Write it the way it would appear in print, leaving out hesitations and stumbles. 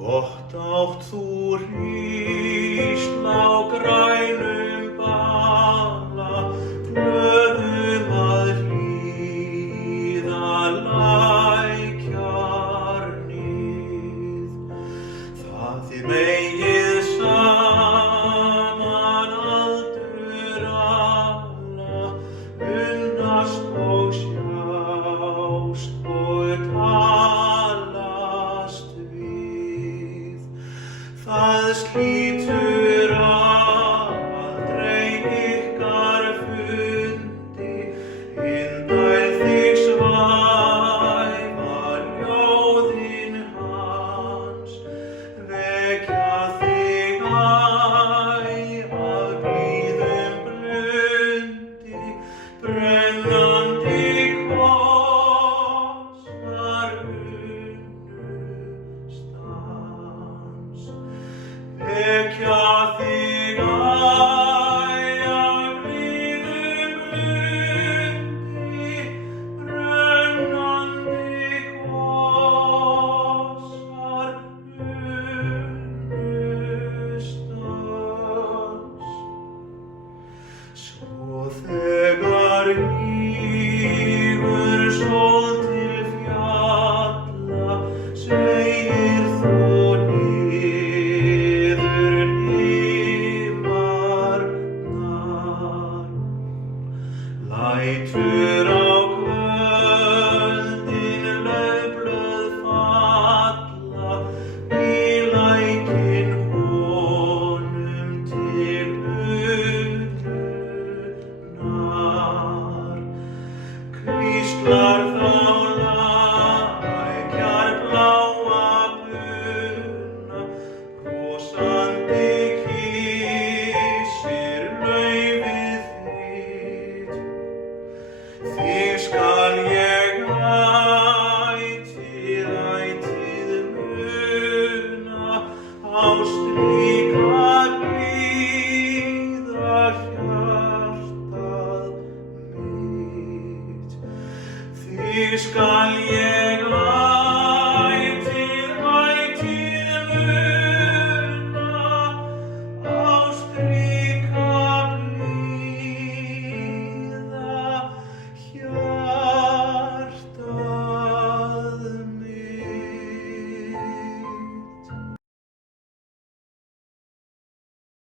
Gott átt þú hrísla á grænum bala, glöðum að hlýða lækjarnið. Það þið megið saman aldur alla, unnast og sjást og talast við. Það slítur aldrei ykkar fundi, indæl þig svæfa ljóðin hans, vekja þig æ af blíðum blundi, brennandi kossar unnustans. Vekja þig æ af blíðum blundi, brennandi kossar unnustans. Svo þegar hnígur sól til fjalla, segir þú niður himmarnar. Lætur á kvöldin laufblöð falla, í lækinn honum til utrunar. Hvíslar þá lækjarbláa buna, brosandi kyssir laufið þitt. Þig skal ég ætíð muna, ást